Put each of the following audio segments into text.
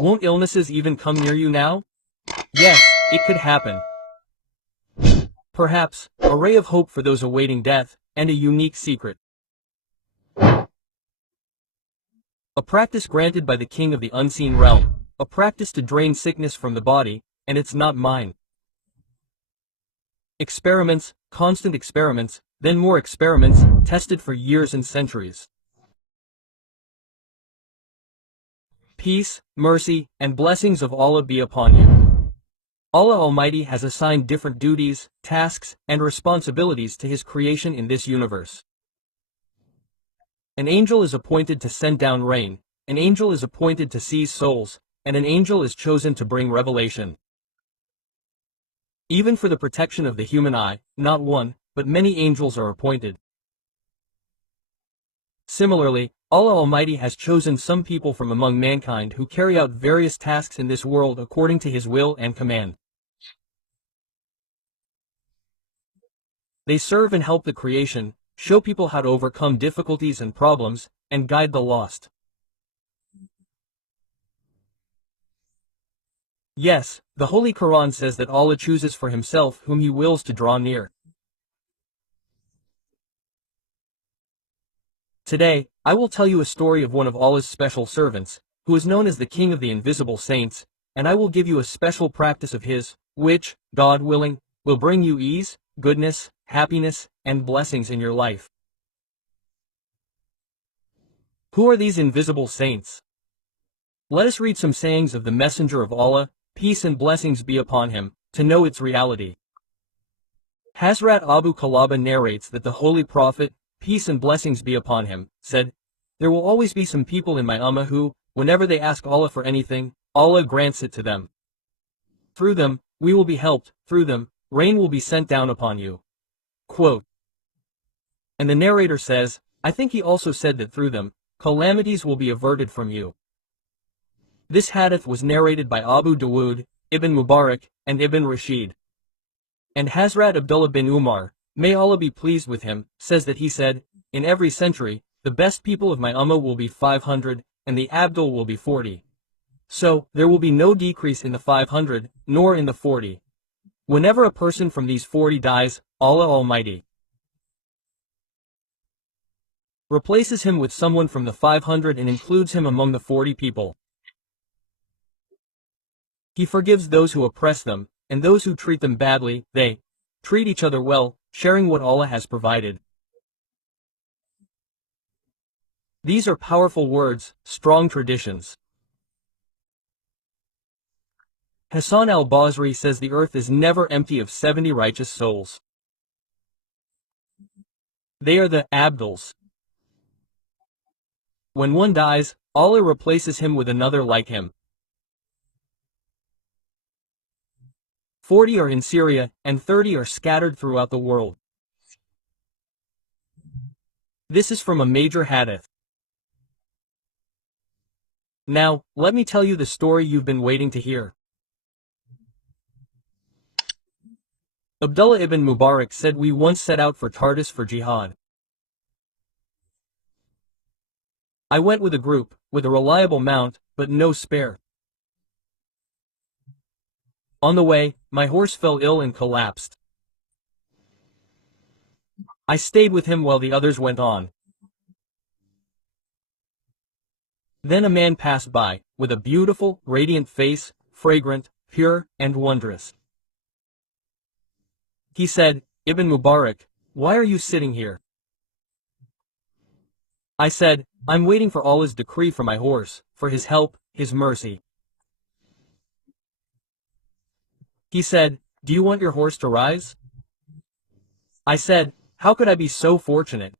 Won't illnesses even come near you now? Yes, it could happen. Perhaps, a ray of hope for those awaiting death, and a unique secret. A practice granted by the king of the unseen realm, a practice to drain sickness from the body, and it's not mine. Experiments, constant experiments, then more experiments, tested for years and centuries. Peace, mercy, and blessings of Allah be upon you. Allah Almighty has assigned different duties, tasks, and responsibilities to His creation in this universe. An angel is appointed to send down rain, an angel is appointed to seize souls, and an angel is chosen to bring revelation. Even for the protection of the human eye, not one, but many angels are appointed. Similarly, Allah Almighty has chosen some people from among mankind who carry out various tasks in this world according to His will and command. They serve and help the creation, show people how to overcome difficulties and problems, and guide the lost. Yes, the Holy Quran says that Allah chooses for Himself whom He wills to draw near. Today, I will tell you a story of one of Allah's special servants, who is known as the King of the Invisible Saints, and I will give you a special practice of his, which, God willing, will bring you ease, goodness, happiness, and blessings in your life. Who are these invisible saints? Let us read some sayings of the Messenger of Allah, peace and blessings be upon him, to know its reality. Hazrat Abu Kalaba narrates that the Holy Prophet, peace and blessings be upon him, said, "There will always be some people in my ummah who, whenever they ask Allah for anything, Allah grants it to them. Through them, we will be helped, through them, rain will be sent down upon you." Quote. And the narrator says, I think he also said that through them, calamities will be averted from you. This hadith was narrated by Abu Dawood, Ibn Mubarak, and Ibn Rashid. And Hazrat Abdullah bin Umar, may Allah be pleased with him, says that he said, in every century, the best people of my ummah will be 500, and the Abdul will be 40. So, there will be no decrease in the 500, nor in the 40. Whenever a person from these 40 dies, Allah Almighty replaces him with someone from the 500 and includes him among the 40 people. He forgives those who oppress them, and those who treat them badly, they treat each other well, sharing what Allah has provided. These are powerful words, strong traditions. Hassan al-Basri says the earth is never empty of 70 righteous souls. They are the Abduls. When one dies, Allah replaces him with another like him. 40 are in Syria, and 30 are scattered throughout the world. This is from a major hadith. Now, let me tell you the story you've been waiting to hear. Abdullah ibn Mubarak said we once set out for Tartus for jihad. I went with a group, with a reliable mount, but no spare. On the way, my horse fell ill and collapsed. I stayed with him while the others went on. Then a man passed by, with a beautiful, radiant face, fragrant, pure, and wondrous. He said, Ibn Mubarak, why are you sitting here? I said, I'm waiting for Allah's decree for my horse, for His help, His mercy. He said, do you want your horse to rise? I said, how could I be so fortunate?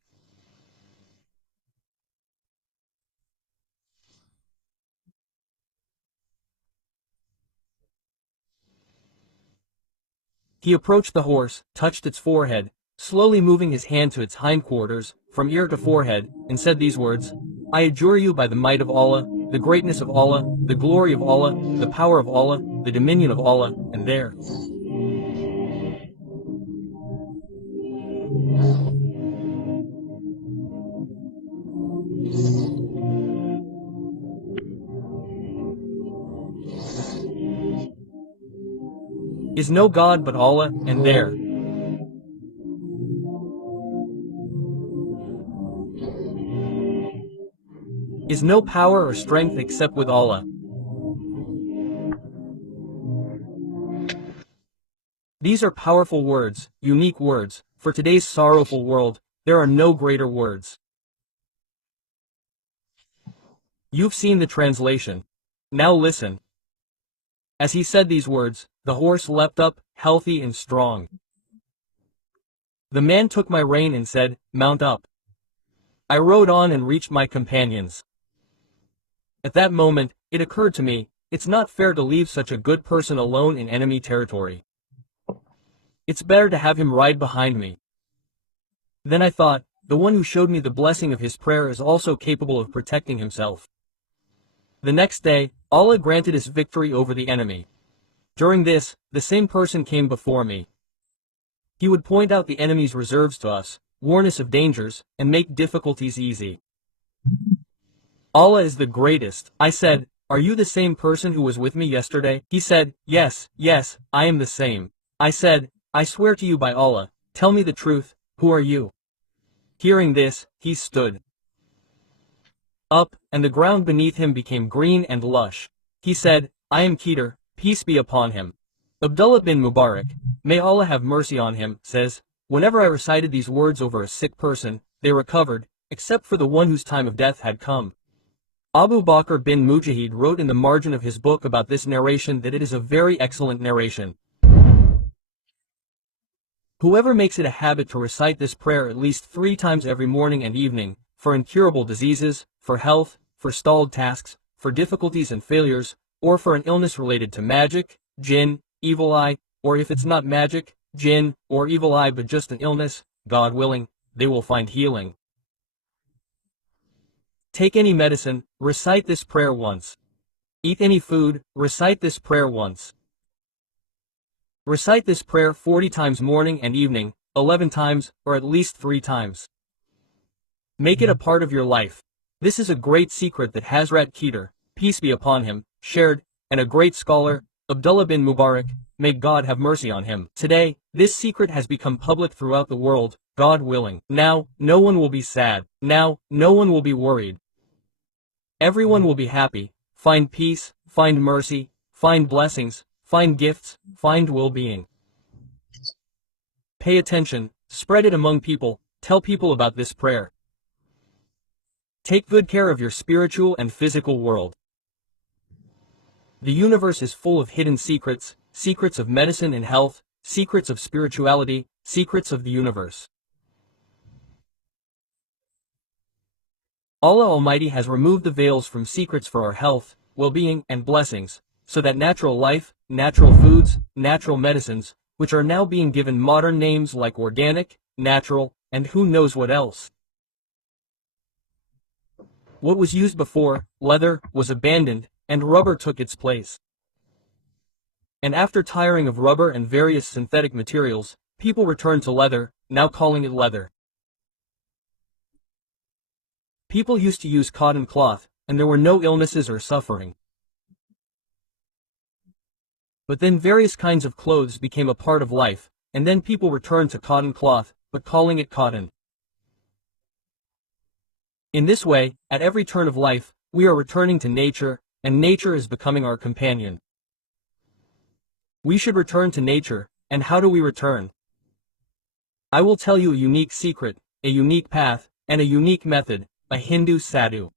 He approached the horse, touched its forehead, slowly moving his hand to its hindquarters, from ear to forehead, and said these words, I adjure you by the might of Allah, the greatness of Allah, the glory of Allah, the power of Allah, the dominion of Allah, and there. Is no God but Allah, and there is no power or strength except with Allah. These are powerful words, unique words. For today's sorrowful world, there are no greater words. You've seen the translation. Now listen. As he said these words, the horse leapt up, healthy and strong. The man took my rein and said, "Mount up." I rode on and reached my companions. At that moment, it occurred to me, it's not fair to leave such a good person alone in enemy territory. It's better to have him ride behind me. Then I thought, the one who showed me the blessing of his prayer is also capable of protecting himself. The next day, Allah granted us victory over the enemy. During this, the same person came before me. He would point out the enemy's reserves to us, warn us of dangers, and make difficulties easy. Allah is the greatest. I said, "Are you the same person who was with me yesterday?" He said, yes, I am the same." I said, "I swear to you by Allah, tell me the truth, who are you?" Hearing this, he stood up, and the ground beneath him became green and lush. He said, "I am Keter, peace be upon him." Abdullah bin Mubarak, may Allah have mercy on him, says, "Whenever I recited these words over a sick person, they recovered, except for the one whose time of death had come." Abu Bakr bin Mujahid wrote in the margin of his book about this narration that it is a very excellent narration. Whoever makes it a habit to recite this prayer at least 3 times every morning and evening, for incurable diseases, for health, for stalled tasks, for difficulties and failures, or for an illness related to magic, jinn, evil eye, or if it's not magic, jinn, or evil eye but just an illness, God willing, they will find healing. Take any medicine, recite this prayer once. Eat any food, recite this prayer once. Recite this prayer 40 times morning and evening, 11 times, or at least 3 times. Make it a part of your life. This is a great secret that Hazrat Keter, peace be upon him, shared, and a great scholar, Abdullah bin Mubarak, may God have mercy on him. Today, this secret has become public throughout the world, God willing. Now, no one will be sad. Now, no one will be worried. Everyone will be happy, find peace, find mercy, find blessings, find gifts, find well-being. Pay attention, spread it among people, tell people about this prayer. Take good care of your spiritual and physical world. The universe is full of hidden secrets, secrets of medicine and health, secrets of spirituality, secrets of the universe. Allah Almighty has removed the veils from secrets for our health, well-being, and blessings, so that natural life, natural foods, natural medicines, which are now being given modern names like organic, natural, and who knows what else. What was used before, leather, was abandoned, and rubber took its place. And after tiring of rubber and various synthetic materials, people returned to leather, now calling it leather. People used to use cotton cloth, and there were no illnesses or suffering. But then various kinds of clothes became a part of life, and then people returned to cotton cloth, but calling it cotton. In this way, at every turn of life, we are returning to nature, and nature is becoming our companion. We should return to nature, and how do we return? I will tell you a unique secret, a unique path, and a unique method, a Hindu sadhu.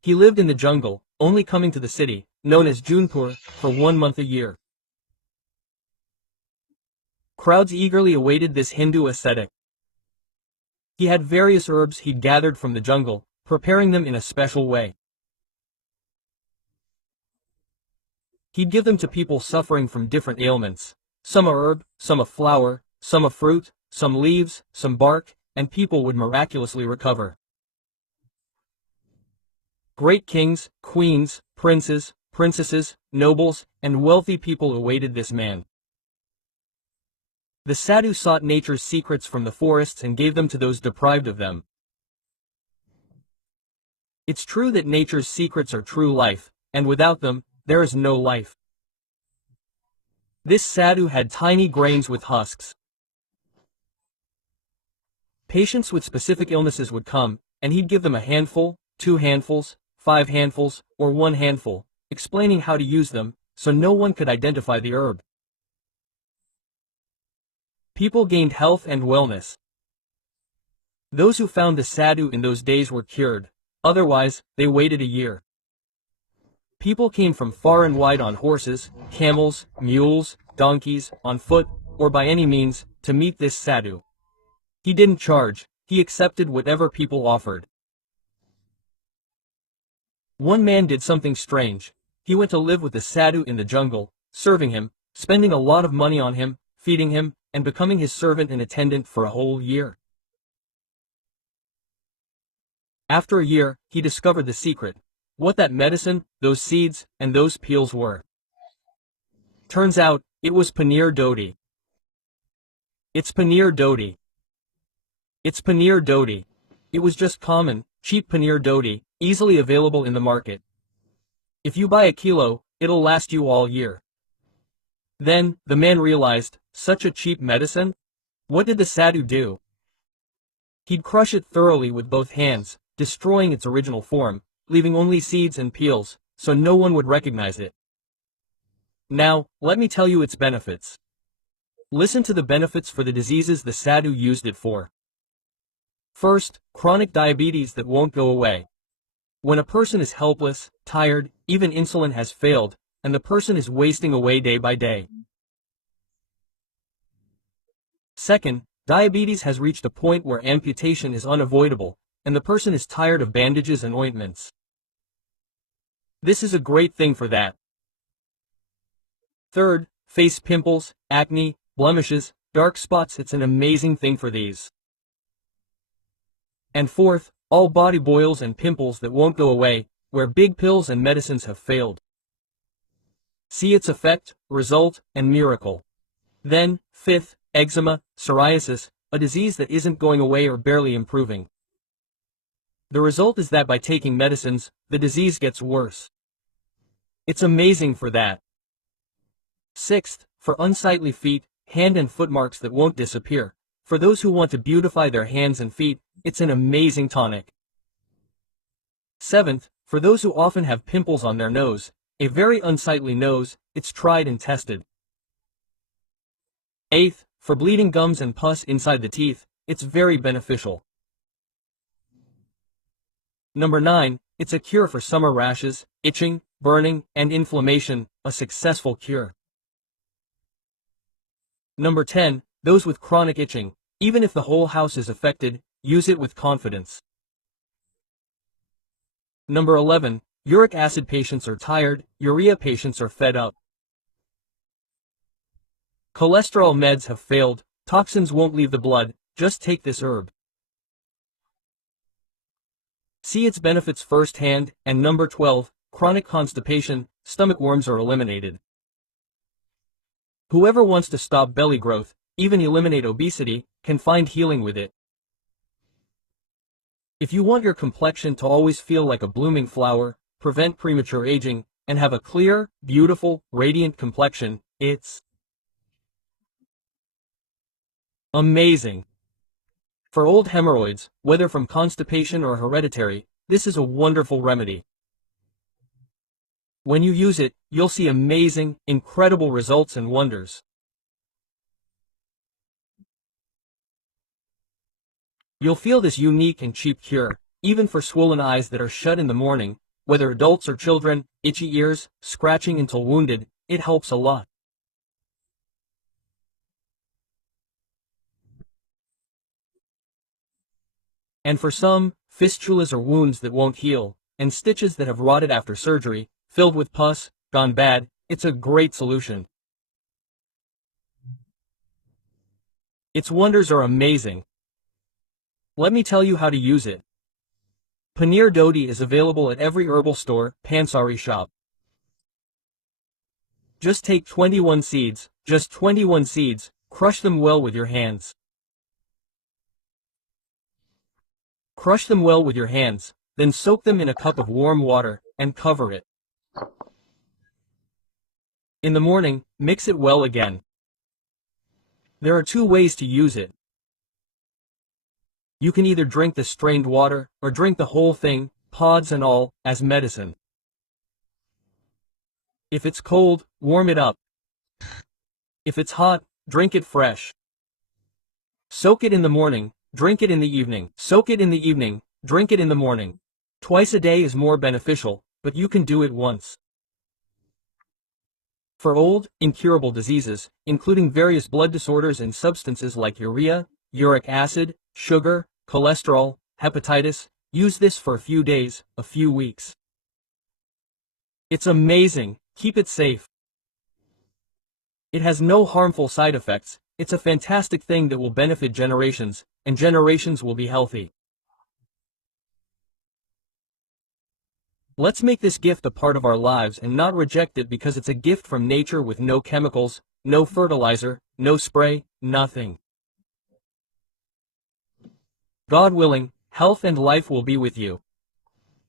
He lived in the jungle, only coming to the city, known as Junpur, for 1 month a year. Crowds eagerly awaited this Hindu ascetic. He had various herbs he'd gathered from the jungle, preparing them in a special way. He'd give them to people suffering from different ailments, some a herb, some a flower, some a fruit, some leaves, some bark, and people would miraculously recover. Great kings, queens, princes, princesses, nobles, and wealthy people awaited this man. The sadhu sought nature's secrets from the forests and gave them to those deprived of them. It's true that nature's secrets are true life, and without them, there is no life. This sadhu had tiny grains with husks. Patients with specific illnesses would come, and he'd give them a handful, 2 handfuls, 5 handfuls, or 1 handful, explaining how to use them, so no one could identify the herb. People gained health and wellness. Those who found the sadhu in those days were cured, otherwise, they waited a year. People came from far and wide on horses, camels, mules, donkeys, on foot, or by any means, to meet this sadhu. He didn't charge, he accepted whatever people offered. One man did something strange. He went to live with the sadhu in the jungle, serving him, spending a lot of money on him, feeding him, and becoming his servant and attendant for a whole year. After a year, he discovered the secret, what that medicine, those seeds, and those peels were. Turns out, it was paneer doti. It's paneer doti. It's paneer doti. It was just common, cheap paneer doti, easily available in the market. If you buy a kilo, it'll last you all year. Then, the man realized, such a cheap medicine? What did the sadhu do? He'd crush it thoroughly with both hands, destroying its original form, leaving only seeds and peels, so no one would recognize it. Now, let me tell you its benefits. Listen to the benefits for the diseases the sadhu used it for. First, chronic diabetes that won't go away. When a person is helpless, tired, even insulin has failed, and the person is wasting away day by day. Second, diabetes has reached a point where amputation is unavoidable, and the person is tired of bandages and ointments. This is a great thing for that. Third, face pimples, acne, blemishes, dark spots. It's an amazing thing for these. And fourth, all body boils and pimples that won't go away, where big pills and medicines have failed. See its effect, result, and miracle. Then, fifth, eczema, psoriasis, a disease that isn't going away or barely improving. The result is that by taking medicines, the disease gets worse. It's amazing for that. Sixth, for unsightly feet, hand and foot marks that won't disappear. For those who want to beautify their hands and feet, it's an amazing tonic. Seventh, for those who often have pimples on their nose, a very unsightly nose, it's tried and tested. Eighth, for bleeding gums and pus inside the teeth, it's very beneficial. Number 9, it's a cure for summer rashes, itching, burning, and inflammation, a successful cure. Number 10, those with chronic itching, even if the whole house is affected, use it with confidence. Number 11, uric acid patients are tired, urea patients are fed up. Cholesterol meds have failed, toxins won't leave the blood, just take this herb. See its benefits firsthand. And number 12, chronic constipation, stomach worms are eliminated. Whoever wants to stop belly growth, even eliminate obesity, can find healing with it. If you want your complexion to always feel like a blooming flower, prevent premature aging, and have a clear, beautiful, radiant complexion, it's amazing. For old hemorrhoids, whether from constipation or hereditary, this is a wonderful remedy. When you use it, you'll see amazing, incredible results and wonders. You'll feel this unique and cheap cure, even for swollen eyes that are shut in the morning, whether adults or children, itchy ears, scratching until wounded, it helps a lot. And for some, fistulas or wounds that won't heal, and stitches that have rotted after surgery, filled with pus, gone bad, it's a great solution. Its wonders are amazing. Let me tell you how to use it. Paneer doti is available at every herbal store, pansari shop. Just take 21 seeds, just 21 seeds, crush them well with your hands. Crush them well with your hands, then soak them in a cup of warm water, and cover it. In the morning, mix it well again. There are 2 ways to use it. You can either drink the strained water, or drink the whole thing, pods and all, as medicine. If it's cold, warm it up. If it's hot, drink it fresh. Soak it in the morning, drink it in the evening. Soak it in the evening, drink it in the morning. Twice a day is more beneficial, but you can do it once. For old, incurable diseases, including various blood disorders and substances like urea, uric acid, sugar, cholesterol, hepatitis, use this for a few days, a few weeks. It's amazing, keep it safe. It has no harmful side effects, it's a fantastic thing that will benefit generations, and generations will be healthy. Let's make this gift a part of our lives and not reject it because it's a gift from nature with no chemicals, no fertilizer, no spray, nothing. God willing, health and life will be with you.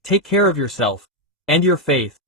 Take care of yourself and your faith.